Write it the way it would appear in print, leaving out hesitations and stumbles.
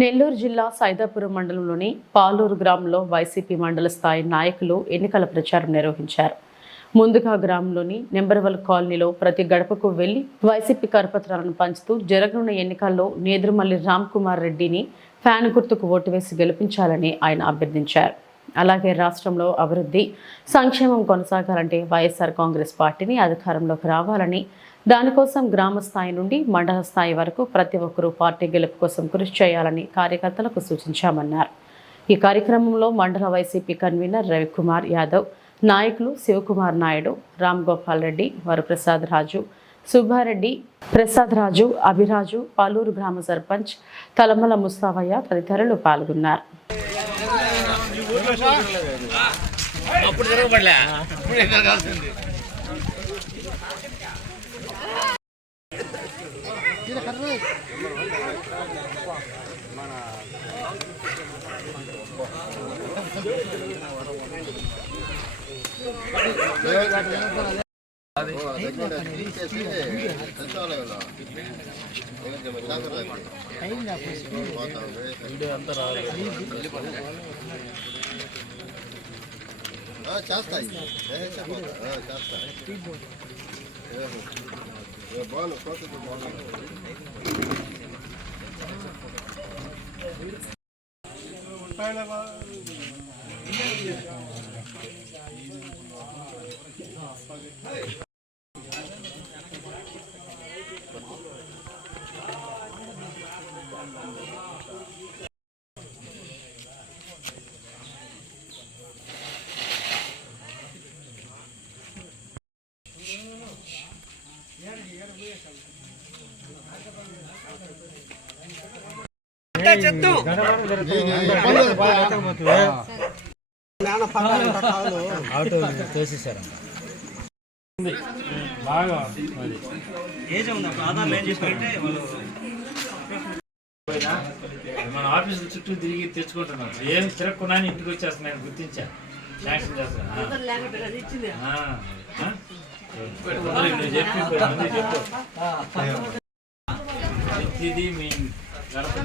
నెల్లూరు జిల్లా సైదాపురం మండలంలోని పాలూరు గ్రామంలో వైసీపీ మండల స్థాయి నాయకులు ఎన్నికల ప్రచారం నిర్వహించారు. ముందుగా గ్రామంలోని నెంబర్వల్ కాలనీలో ప్రతి గడపకు వెళ్లి వైసీపీ కరపత్రాలను పంచుతూ జరగనున్న ఎన్నికల్లో నేదురుమల్లి రామ్ కుమార్ రెడ్డిని ఫ్యాన్ గుర్తుకు ఓటు వేసి గెలిపించాలని ఆయన అభ్యర్థించారు. అలాగే రాష్ట్రంలో అభివృద్ధి సంక్షేమం కొనసాగాలంటే వైఎస్ఆర్ కాంగ్రెస్ పార్టీని అధికారంలోకి రావాలని, దానికోసం గ్రామ స్థాయి నుండి మండల స్థాయి వరకు ప్రతి ఒక్కరూ పార్టీ గెలుపు కోసం కృషి చేయాలని కార్యకర్తలకు సూచించామన్నారు. ఈ కార్యక్రమంలో మండల వైసీపీ కన్వీనర్ రవికుమార్ యాదవ్, నాయకులు శివకుమార్ నాయుడు, రామ్ గోపాల్ రెడ్డి, వరప్రసాద్ రాజు, సుబ్బారెడ్డి, ప్రసాద్ రాజు, అభిరాజు, పాలూరు గ్రామ సర్పంచ్ తలమల ముస్తావయ్య తదితరులు పాల్గొన్నారు. మన ఆఫీసుల చుట్టూ తిరిగి తెచ్చుకుంటున్నాను. ఏం తిరగకుండా ఇంటికి వచ్చేస్తున్నాను, గుర్తించా. శాంక్షన్ చెప్పి మీ గణపతి